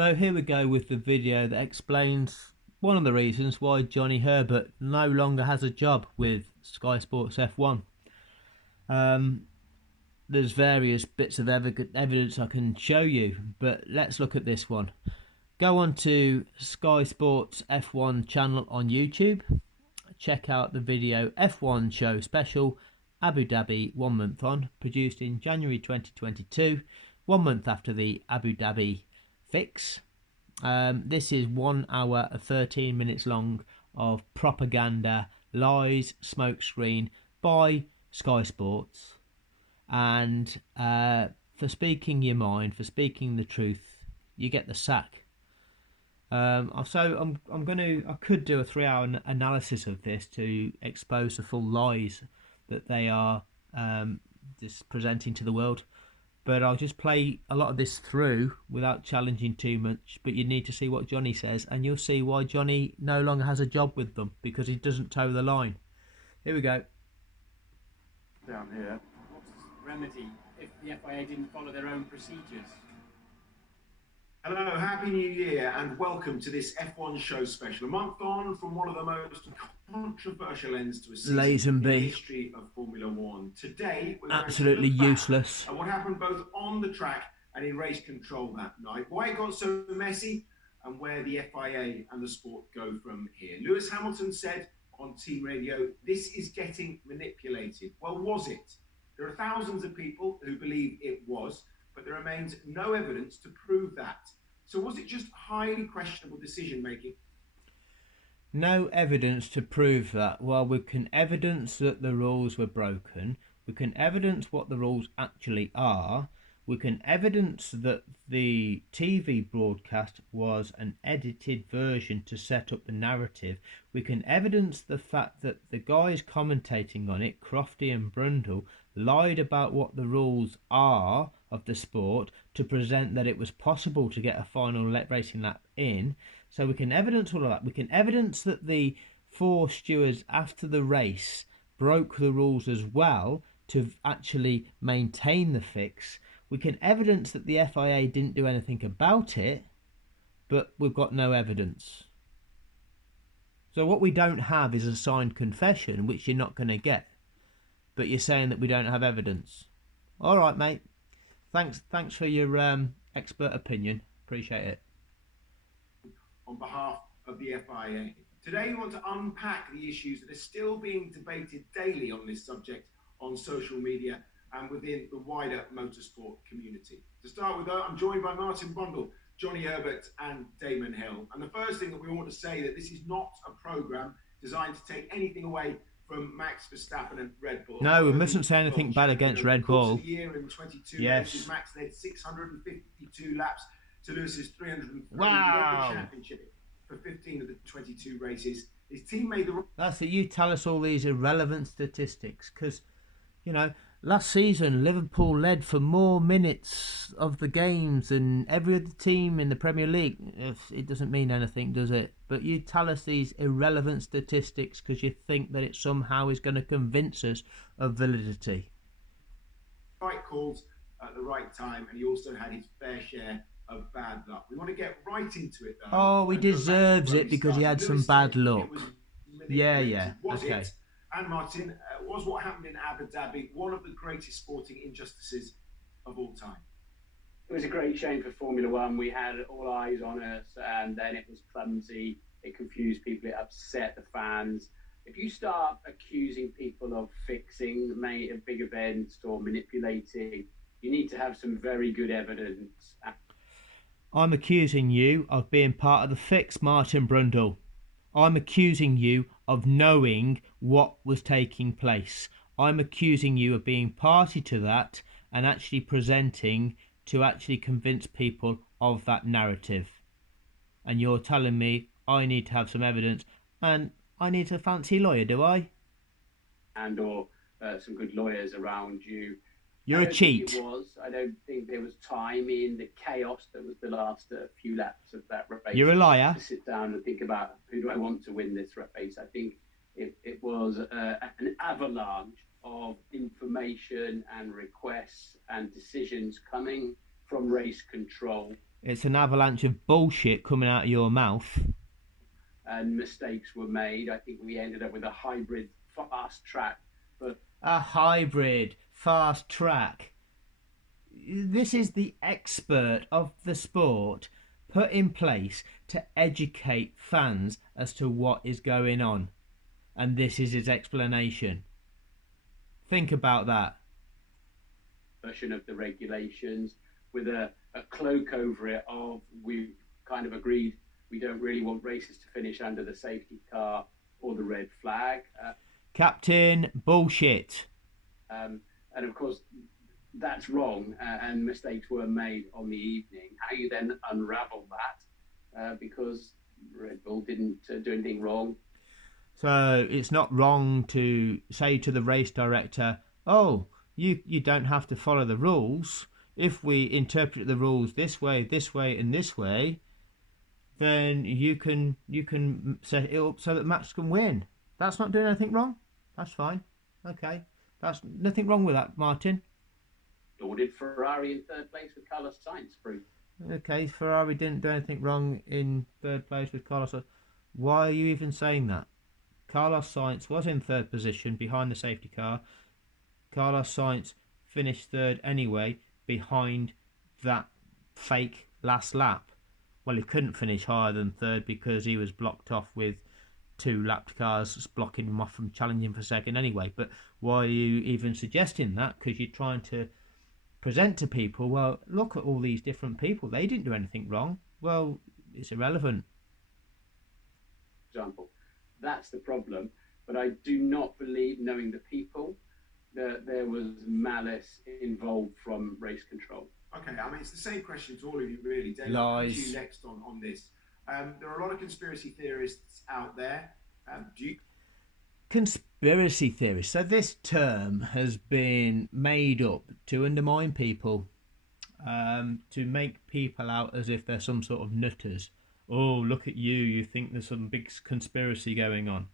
So here we go with the video that explains one of the reasons why Johnny Herbert no longer has a job with Skysports F1. There's various bits of evidence I can show you, but let's look at this one. Go on to Skysports F1 channel on YouTube. Check out the video F1 Show Special Abu Dhabi 1 month on, produced in January 2022, 1 month after the Abu Dhabi fix. This is 1 hour and 13 minutes long of propaganda, lies, smokescreen by Sky Sports, and for speaking your mind, for speaking the truth, you get the sack. So I could do a 3-hour analysis of this to expose the full lies that they are just presenting to the world. But I'll just play a lot of this through without challenging too much. But you need to see what Johnny says, and you'll see why Johnny no longer has a job with them, because he doesn't toe the line. Here we go. Down here. What's the remedy if the FIA didn't follow their own procedures? Hello, Happy New Year and welcome to this F1 Show Special. A month on from one of the most controversial ends to a season in the history of Formula One. Today, we're absolutely useless. And what happened both on the track and in race control that night, why it got so messy, and where the FIA and the sport go from here. Lewis Hamilton said on team radio, "This is getting manipulated." Well, was it? There are thousands of people who believe it was, but there remains no evidence to prove that. So was it just highly questionable decision making? No evidence to prove that. Well, we can evidence that the rules were broken. We can evidence what the rules actually are. We can evidence that the TV broadcast was an edited version to set up the narrative. We can evidence the fact that the guys commentating on it, Crofty and Brundle, lied about what the rules are of the sport to present that it was possible to get a final racing lap in. So we can evidence all of that. We can evidence that the 4 stewards after the race broke the rules as well to actually maintain the fix. We can evidence that the FIA didn't do anything about it, but we've got no evidence. So what we don't have is a signed confession, which you're not going to get. But you're saying that we don't have evidence. All right, mate. Thanks for your expert opinion. Appreciate it. On behalf of the FIA, today we want to unpack the issues that are still being debated daily on this subject on social media and within the wider motorsport community. To start with, though, I'm joined by Martin Brundle, Johnny Herbert and Damon Hill. And the first thing that we want to say that this is not a programme designed to take anything away from Max Verstappen and Red Bull. No, we mustn't say anything bad against Red Bull. The year in 22 yes. races, Max led 652 laps to Lewis's 303. Wow. He led the championship for 15 of the 22 races. His team made the... That's it. You tell us all these irrelevant statistics, because, you know, last season Liverpool led for more minutes of the games than every other team in the Premier League. It doesn't mean anything, does it? But you tell us these irrelevant statistics because you think that it somehow is going to convince us of validity. Right calls at the right time, and he also had his fair share of bad luck. We want to get right into it, though. Oh, he deserves it because he had some bad luck. Yeah. Was okay. It? And Martin, was what happened in Abu Dhabi one of the greatest sporting injustices of all time? It was a great shame for Formula One. We had all eyes on us, and then it was clumsy. It confused people. It upset the fans. If you start accusing people of fixing a big event or manipulating, you need to have some very good evidence. I'm accusing you of being part of the fix, Martin Brundle. I'm accusing you of knowing what was taking place. I'm accusing you of being party to that and actually presenting to actually convince people of that narrative. And you're telling me I need to have some evidence, and I need a fancy lawyer, do I? And or some good lawyers around you. You're a cheat. I don't think there was time in the chaos that was the last few laps of that race. You're a liar. To sit down and think about who do I want to win this race. I think it was an avalanche of information and requests and decisions coming from race control It's an avalanche of bullshit coming out of your mouth. And mistakes were made. I think we ended up with a hybrid fast track. But A hybrid fast track. This is the expert of the sport put in place to educate fans as to what is going on. And this is his explanation. Think about that. version of the regulations with a cloak over it of we've kind of agreed we don't really want races to finish under the safety car or the red flag. Captain bullshit. And of course, that's wrong, and mistakes were made on the evening. How you then unravel that, because Red Bull didn't do anything wrong. So it's not wrong to say to the race director, oh, you don't have to follow the rules. If we interpret the rules this way, and this way, then you can set it up so that Max can win. That's not doing anything wrong. That's fine. Okay. That's nothing wrong with that, Martin. Nor did Ferrari in third place with Carlos Sainz. Okay, Ferrari didn't do anything wrong in third place with Carlos. Why are you even saying that? Carlos Sainz was in third position behind the safety car. Carlos Sainz finished third anyway behind that fake last lap. Well, he couldn't finish higher than third because he was blocked off with two lapped cars blocking him off from challenging for second anyway. But why are you even suggesting that? Because you're trying to present to people, well, look at all these different people. They didn't do anything wrong. Well, it's irrelevant. Example. That's the problem. But I do not believe, knowing the people, that there was malice involved from race control. Okay, I mean, it's the same question to all of you, really. Dave, Lies. you next on this. There are a lot of conspiracy theorists out there. Conspiracy theorists. So this term has been made up to undermine people, to make people out as if they're some sort of nutters. Oh, look at you! You think there's some big conspiracy going on.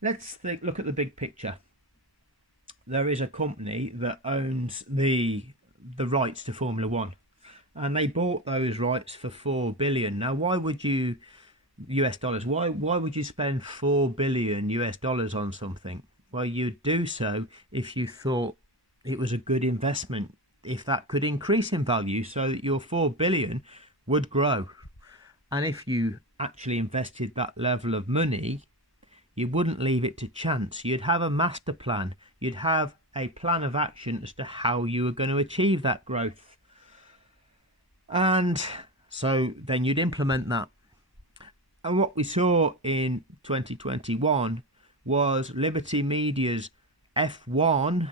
Let's look at the big picture. There is a company that owns the rights to Formula One, and they bought those rights for $4 billion. Now, why would you US dollars? Why would you spend $4 billion US dollars on something? Well, you'd do so if you thought it was a good investment, if that could increase in value, so that your $4 billion would grow. And if you actually invested that level of money, you wouldn't leave it to chance. You'd have a master plan. You'd have a plan of action as to how you were going to achieve that growth. And so then you'd implement that. And what we saw in 2021 was Liberty Media's F1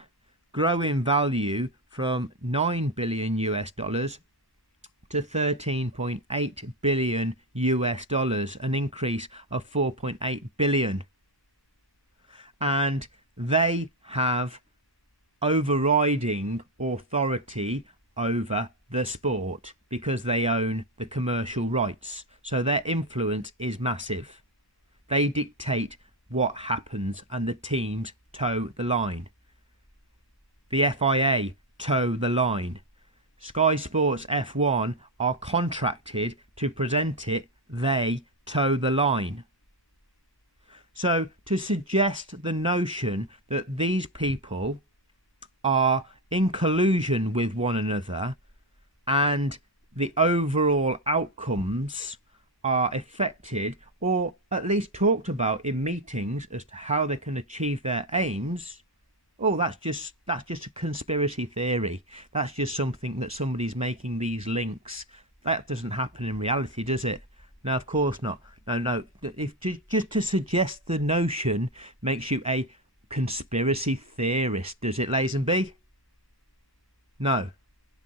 grow in value from $9 billion US dollars to $13.8 billion US dollars, an increase of 4.8 billion. And they have overriding authority over the sport because they own the commercial rights. So their influence is massive. They dictate what happens and the teams toe the line. The FIA toe the line. Skysports F1 are contracted to present it. They toe the line. So to suggest the notion that these people are in collusion with one another and the overall outcomes are affected or at least talked about in meetings as to how they can achieve their aims, oh, that's just a conspiracy theory. That's just something that somebody's making these links. That doesn't happen in reality, does it? No, of course not. No. If just to suggest the notion makes you a conspiracy theorist, does it, Lazenby? No.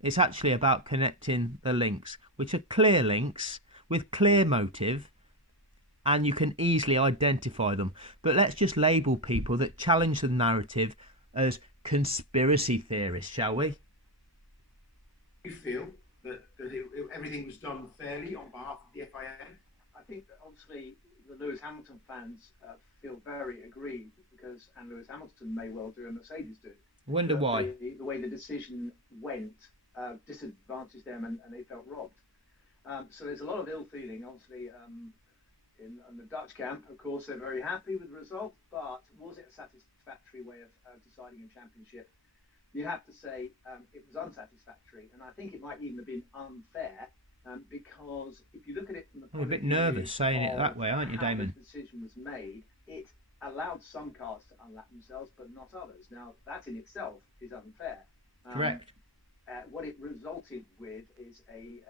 It's actually about connecting the links, which are clear links with clear motive, and you can easily identify them. But let's just label people that challenge the narrative as conspiracy theorists, shall we? You feel that everything was done fairly on behalf of the FIA? I think that obviously the Lewis Hamilton fans feel very aggrieved because, and Lewis Hamilton may well do, and Mercedes do. Wonder why. The way the decision went disadvantaged them and they felt robbed. So there's a lot of ill feeling, obviously. In the Dutch camp, of course, they're very happy with the result, but was it a satisfactory way of deciding a championship? You have to say it was unsatisfactory, and I think it might even have been unfair, because if you look at it from the point I'm a bit nervous saying it that way, aren't you, Damon? How the decision was made, it allowed some cars to unlap themselves, but not others. Now, that in itself is unfair. Correct. What it resulted with is a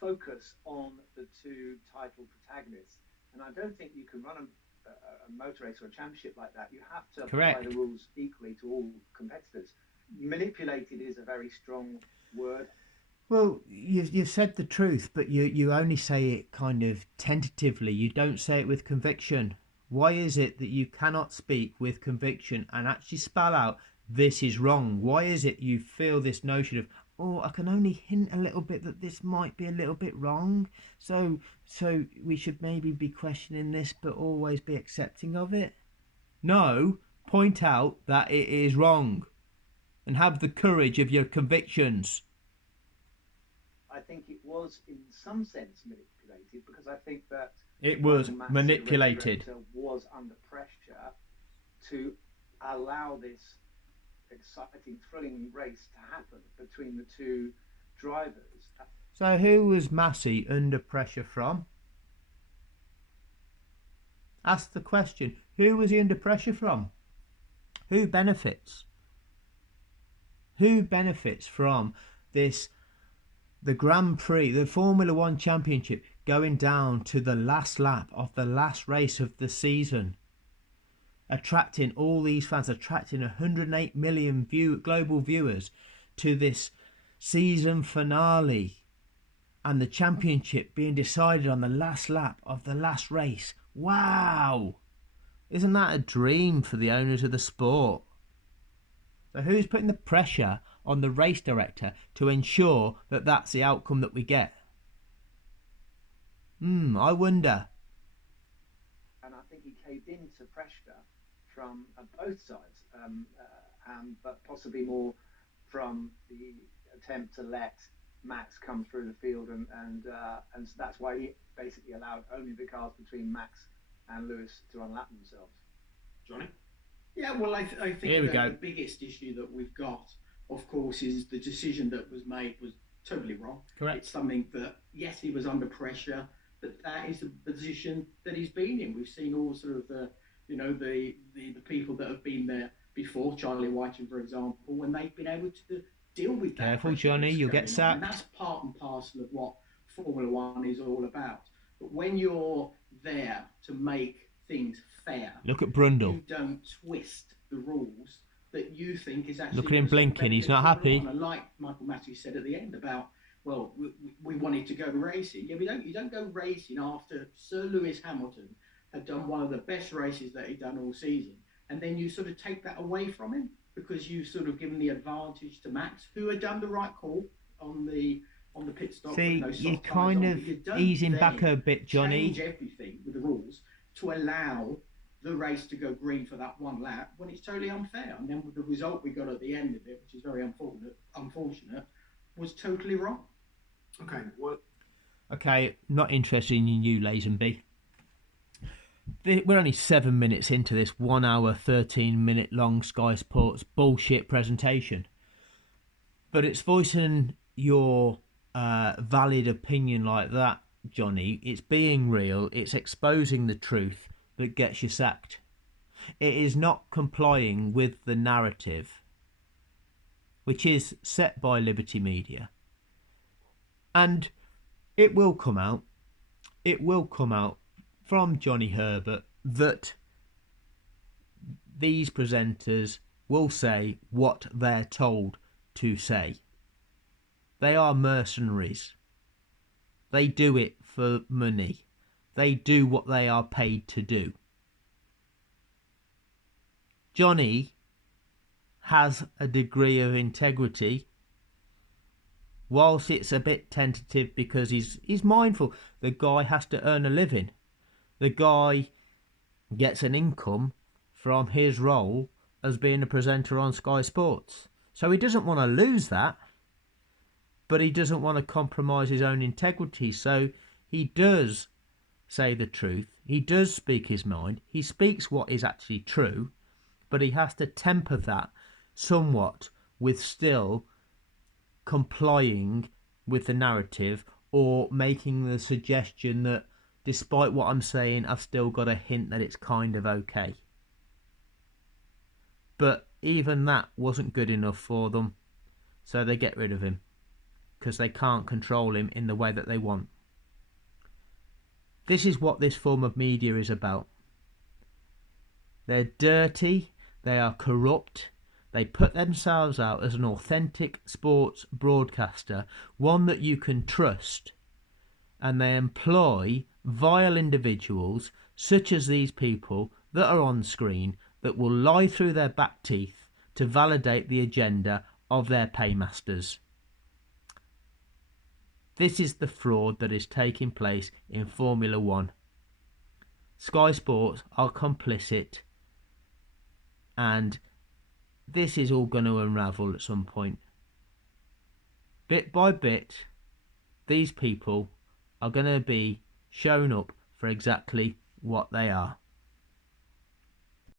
focus on the two title protagonists, and I don't think you can run a motor race or a championship like that. You have to apply the rules equally to all competitors. Manipulated is a very strong word. Well, you've said the truth, but you only say it kind of tentatively. You don't say it with conviction. Why is it that you cannot speak with conviction and actually spell out this is wrong? Why is it you feel this notion of, oh, I can only hint a little bit that this might be a little bit wrong, so we should maybe be questioning this but always be accepting of it? No, point out that it is wrong and have the courage of your convictions. I think it was in some sense manipulated, because I think that it was manipulated. Was under pressure to allow this exciting, thrilling race to happen between the two drivers. So who was Massey under pressure from? Ask the question. Who was he under pressure from? Who benefits? Who benefits from this, the Grand Prix, the Formula One Championship, going down to the last lap of the last race of the season, attracting all these fans, attracting 108 million global viewers to this season finale, and the championship being decided on the last lap of the last race? Wow! Isn't that a dream for the owners of the sport? So who's putting the pressure on the race director to ensure that that's the outcome that we get? I wonder. And I think he caved into pressure from both sides, but possibly more from the attempt to let Max come through the field, and so that's why he basically allowed only the cars between Max and Lewis to unlap themselves. Johnny? Yeah, well, I think the biggest issue that we've got, of course, is the decision that was made was totally wrong. Correct. It's something that, yes, he was under pressure, but that is the position that he's been in. We've seen all sort of the people that have been there before, Charlie Whiting, for example, when they've been able to deal with that. Careful, Johnny, you'll get sacked. And that's part and parcel of what Formula One is all about. But when you're there to make things fair, look at Brundle. You don't twist the rules that you think is actually. Look at him blinking. He's not happy. And like Michael Matthews said at the end about, well, we wanted to go racing. Yeah, you don't go racing after Sir Lewis Hamilton had done one of the best races that he'd done all season, and then you sort of take that away from him because you've sort of given the advantage to Max, who had done the right call on the pit stop. See, you're kind of easing back a bit, Johnny. Change everything with the rules to allow the race to go green for that one lap when it's totally unfair. And then with the result we got at the end of it, which is very unfortunate, was totally wrong. Okay, well... Okay, not interested in you, Lazenby. We're only 7 minutes into this 1 hour, 13 minute long Sky Sports bullshit presentation. But it's voicing your valid opinion like that, Johnny. It's being real. It's exposing the truth that gets you sacked. It is not complying with the narrative, which is set by Liberty Media. And it will come out. It will come out from Johnny Herbert that these presenters will say what they're told to say. They are mercenaries. They do it for money. They do what they are paid to do. Johnny has a degree of integrity, whilst it's a bit tentative because he's mindful. The guy has to earn a living. The guy gets an income from his role as being a presenter on Sky Sports. So he doesn't want to lose that. but he doesn't want to compromise his own integrity, so he does say the truth. He does speak his mind. He speaks what is actually true, but he has to temper that somewhat with still complying with the narrative, or making the suggestion that despite what I'm saying, I've still got a hint that it's kind of okay. But even that wasn't good enough for them, so they get rid of him because they can't control him in the way that they want. This is what this form of media is about. They're dirty, they are corrupt, they put themselves out as an authentic sports broadcaster, one that you can trust, and they employ vile individuals such as these people that are on screen that will lie through their back teeth to validate the agenda of their paymasters. This is the fraud that is taking place in Formula One. Sky Sports are complicit, and this is all going to unravel at some point. Bit by bit, these people are going to be shown up for exactly what they are.